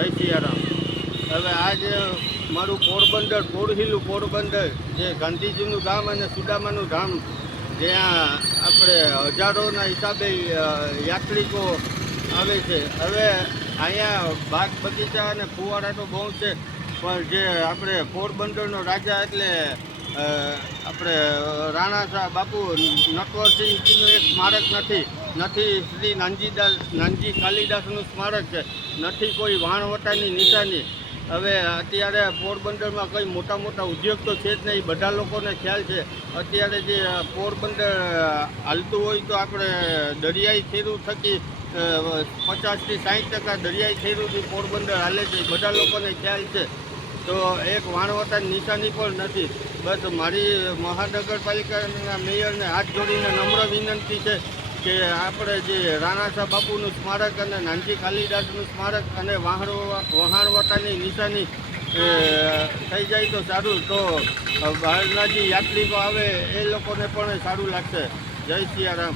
જય સિયારામ. હવે આજ મારું પોરબંદર પોરહિલું પોરબંદર જે ગાંધીજીનું ગામ અને સુદામાનું ધામ, જ્યાં આપણે હજારોના હિસાબે યાત્રિકો આવે છે. હવે અહીંયા બાગ બગીચા અને ફુવારા તો બહુ છે, પણ જે આપણે પોરબંદરનો રાજા એટલે આપણે રાણા બાપુ નટવરસિંહજીનું એક સ્મારક નથી શ્રી નાનજી કાલિદાસનું સ્મારક છે, નથી કોઈ વાણવટાની નિશાની. હવે અત્યારે પોરબંદરમાં કંઈ મોટા ઉદ્યોગ તો છે જ નહીં, બધા લોકોને ખ્યાલ છે. અત્યારે જે પોરબંદર હાલતું હોય તો આપણે દરિયાઈ ખેડૂ થકી 50 થી 60% દરિયાઈ ખેડૂથી પોરબંદર હાલે છે, બધા લોકોને ખ્યાલ છે. તો એક વાણવટાની નિશાની પણ નથી. બસ મારી મહાનગરપાલિકાના મેયરને હાથ જોડીને નમ્ર વિનંતી છે કે આપણે જે રાણા બાપુનું સ્મારક અને નાનજી કાલિદાસનું સ્મારક અને વહાણવટાની નિશાની થઈ જાય તો સારું, તો બહારના જે યાત્રિકો આવે એ લોકોને પણ સારું લાગશે. જય સિયારામ.